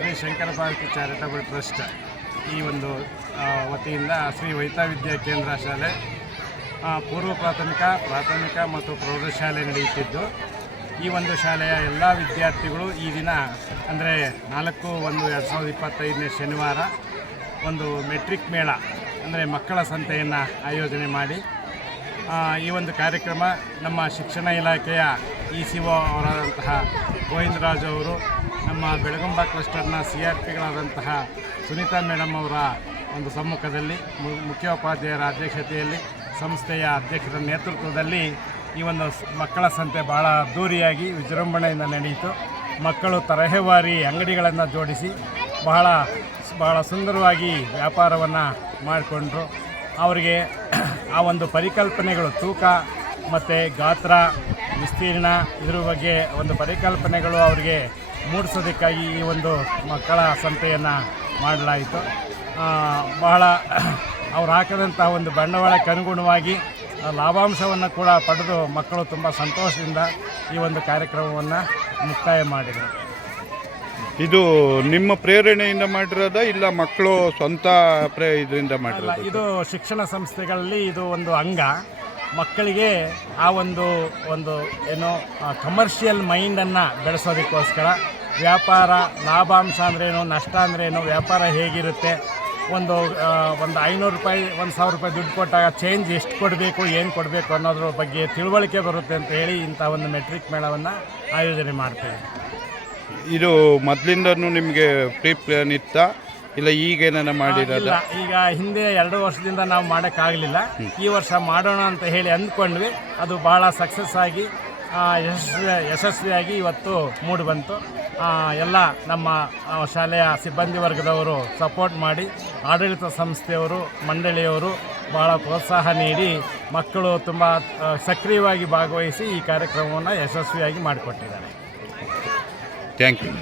Shri Shankara Bharati charitable trust ಈ ಒಂದು ವತಿಯಿಂದ ಶ್ರೀ ವೈತಾವಿದ್ಯಾ ಕೇಂದ್ರ ಶಾಲೆ ಪೂರ್ವ ಪ್ರಾಥಮಿಕ ಮತ್ತು ಪ್ರೌಢಶಾಲೆ ನಡೆಯುತ್ತಿದ್ದು, ಈ ಒಂದು ಶಾಲೆಯ ಎಲ್ಲ ವಿದ್ಯಾರ್ಥಿಗಳು ಈ ದಿನ ಅಂದರೆ 4/1/2025 ಶನಿವಾರ ಒಂದು ಮೆಟ್ರಿಕ್ ಮೇಳ ಅಂದರೆ ಮಕ್ಕಳ ಸಂತೆಯನ್ನು ಆಯೋಜನೆ ಮಾಡಿ ಈ ಒಂದು ಕಾರ್ಯಕ್ರಮ ನಮ್ಮ ಶಿಕ್ಷಣ ಇಲಾಖೆಯ ECO ಅವರಾದಂತಹ ಗೋವಿಂದರಾಜು ಅವರು, ನಮ್ಮ ಬೆಳಗುಂಬ ಕ್ಲಸ್ಟರ್ನ CRPಗಳಾದಂತಹ ಸುನೀತಾ ಮೇಡಮ್ ಅವರ ಒಂದು ಸಮ್ಮುಖದಲ್ಲಿ, ಮುಖ್ಯೋಪಾಧ್ಯಾಯರ ಅಧ್ಯಕ್ಷತೆಯಲ್ಲಿ, ಸಂಸ್ಥೆಯ ಅಧ್ಯಕ್ಷರ ನೇತೃತ್ವದಲ್ಲಿ ಈ ಒಂದು ಮಕ್ಕಳ ಸಂತೆ ಭಾಳ ಅದ್ದೂರಿಯಾಗಿ ವಿಜೃಂಭಣೆಯಿಂದ ನಡೆಯಿತು. ಮಕ್ಕಳು ತರಹೇವಾರಿ ಅಂಗಡಿಗಳನ್ನು ಜೋಡಿಸಿ ಬಹಳ ಸುಂದರವಾಗಿ ವ್ಯಾಪಾರವನ್ನು ಮಾಡಿಕೊಂಡ್ರು. ಅವರಿಗೆ ಆ ಒಂದು ಪರಿಕಲ್ಪನೆಗಳು, ತೂಕ ಮತ್ತು ಗಾತ್ರ, ವಿಸ್ತೀರ್ಣ, ಇದ್ರ ಬಗ್ಗೆ ಒಂದು ಪರಿಕಲ್ಪನೆಗಳು ಅವರಿಗೆ ಮೂಡಿಸೋದಕ್ಕಾಗಿ ಈ ಒಂದು ಮಕ್ಕಳ ಸಂತೆಯನ್ನು ಮಾಡಲಾಯಿತು. ಬಹಳ ಅವ್ರು ಹಾಕಿದಂತಹ ಒಂದು ಬಂಡವಾಳಕ್ಕೆ ಅನುಗುಣವಾಗಿ ಲಾಭಾಂಶವನ್ನು ಕೂಡ ಪಡೆದು ಮಕ್ಕಳು ತುಂಬ ಸಂತೋಷದಿಂದ ಈ ಒಂದು ಕಾರ್ಯಕ್ರಮವನ್ನು ಮುಕ್ತಾಯ ಮಾಡಿದರು. ಇದು ನಿಮ್ಮ ಪ್ರೇರಣೆಯಿಂದ ಮಾಡಿರೋದಾ ಇಲ್ಲ ಮಕ್ಕಳು ಸ್ವಂತ ಇದರಿಂದ ಮಾಡಿರೋದು? ಇದು ಶಿಕ್ಷಣ ಸಂಸ್ಥೆಗಳಲ್ಲಿ ಇದು ಒಂದು ಅಂಗ. ಮಕ್ಕಳಿಗೆ ಆ ಒಂದು ಏನು ಕಮರ್ಷಿಯಲ್ ಮೈಂಡನ್ನು ಬೆಳೆಸೋದಕ್ಕೋಸ್ಕರ ವ್ಯಾಪಾರ, ಲಾಭಾಂಶ ಅಂದ್ರೇನು, ನಷ್ಟ ಅಂದ್ರೇನು, ವ್ಯಾಪಾರ ಹೇಗಿರುತ್ತೆ, ಒಂದು 500 ರೂಪಾಯಿ 1000 ರೂಪಾಯಿ ದುಡ್ಡು ಕೊಟ್ಟಾಗ ಚೇಂಜ್ ಎಷ್ಟು ಕೊಡಬೇಕು, ಏನು ಕೊಡಬೇಕು ಅನ್ನೋದ್ರ ಬಗ್ಗೆ ತಿಳುವಳಿಕೆ ಬರುತ್ತೆ ಅಂತ ಹೇಳಿ ಇಂಥ ಒಂದು ಮೆಟ್ರಿಕ್ ಮೇಳವನ್ನು ಆಯೋಜನೆ ಮಾಡ್ತೇವೆ. ಇದು ಮೊದಲಿಂದನೂ ನಿಮಗೆ ಪ್ರೀ ಪ್ಲಾನ್ ಇತ್ತಾ ಇಲ್ಲ ಈಗೇನ ಮಾಡಿರೋದು? ಈಗ ಹಿಂದೆ 2 ವರ್ಷದಿಂದ ನಾವು ಮಾಡೋಕ್ಕಾಗಲಿಲ್ಲ. ಈ ವರ್ಷ ಮಾಡೋಣ ಅಂತ ಹೇಳಿ ಅಂದ್ಕೊಂಡ್ವಿ. ಅದು ಭಾಳ ಸಕ್ಸಸ್ ಆಗಿ ಯಶಸ್ವಿಯಾಗಿ ಇವತ್ತು ಮೂಡಿ ಬಂತು. ಎಲ್ಲ ನಮ್ಮ ಶಾಲೆಯ ಸಿಬ್ಬಂದಿ ವರ್ಗದವರು ಸಪೋರ್ಟ್ ಮಾಡಿ, ಆಡಳಿತ ಸಂಸ್ಥೆಯವರು, ಮಂಡಳಿಯವರು ಭಾಳ ಪ್ರೋತ್ಸಾಹ ನೀಡಿ ಮಕ್ಕಳು ತುಂಬ ಸಕ್ರಿಯವಾಗಿ ಭಾಗವಹಿಸಿ ಈ ಕಾರ್ಯಕ್ರಮವನ್ನು ಯಶಸ್ವಿಯಾಗಿ ಮಾಡಿಕೊಟ್ಟಿದ್ದಾರೆ. Thank you.